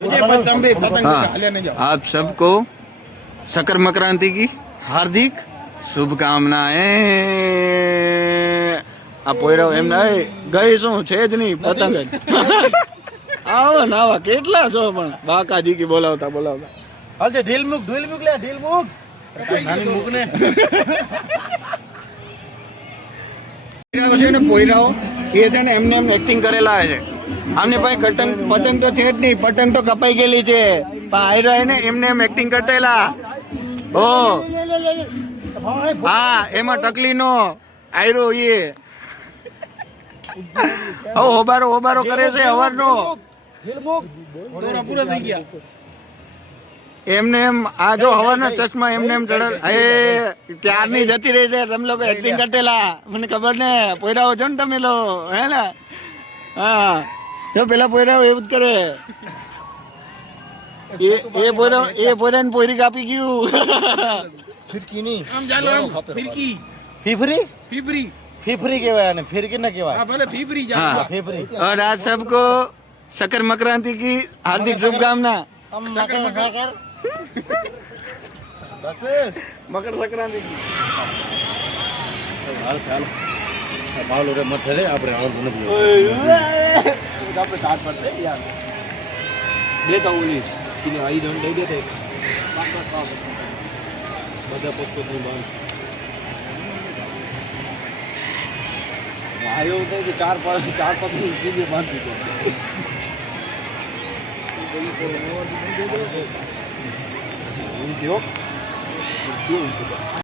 आप सबको शकर मकरांति की हार्दिक શુભકામનાएं। આ પોયરાવ એમ ના ગઈ શું છે જ નહીં પતંગ જ આવો ને આવા કેટલા છો પણ બાકાજી કી બોલાવતા બોલાવતા હાલજે ઢીલ મુક લે ઢીલ મુક નાની મુક ને પોયરાઓ છે ને પોયરાઓ એ છે ને એમને એમ એક્ટિંગ કરેલા છે આમને પાસે પતંગ તો છે જ નહીં પતંગ તો કપાઈ ગયેલી છે પણ આયરો ને એમને એમ એક્ટિંગ કરતેલા ઓ હા એમાં ટકલી નો આયરો એ હોબારો કરે છે હવારનો એમને એમ આ જો હવારના ચશ્મા એમને એમ ચડે એ ત્યારની જતી રહી છે તમે લોકો એક્ટિંગ કરતેલા મને ખબર ને પોયરાઓ છો ને તમે લો હે ને હા જો પેલા પોયરાઓ એવું જ કરે એ પોયરા ને પોયરી કાપી ગયું ફિરકી ની આમ ચાલો આમ ફિરકી ફીફરી કહેવાય અને ફિરકી ના કહેવાય હા ભલે ફીફરી हाँ જાઓ ફીફરી और आज सबको शकर मकरांति की हार्दिक शुभकामना मकर संक्रांति की હાલ ચાલ ભાવલો રે મત રે આપણે આવડતું નથી આપણે કાટ પડશે યાર દેતા ઓલી કિને આઈ દંડ દઈ દેતા બધા પોતપોતની બાંધ આયો તો કે ચાર પગની કીધી બાંધી દીધો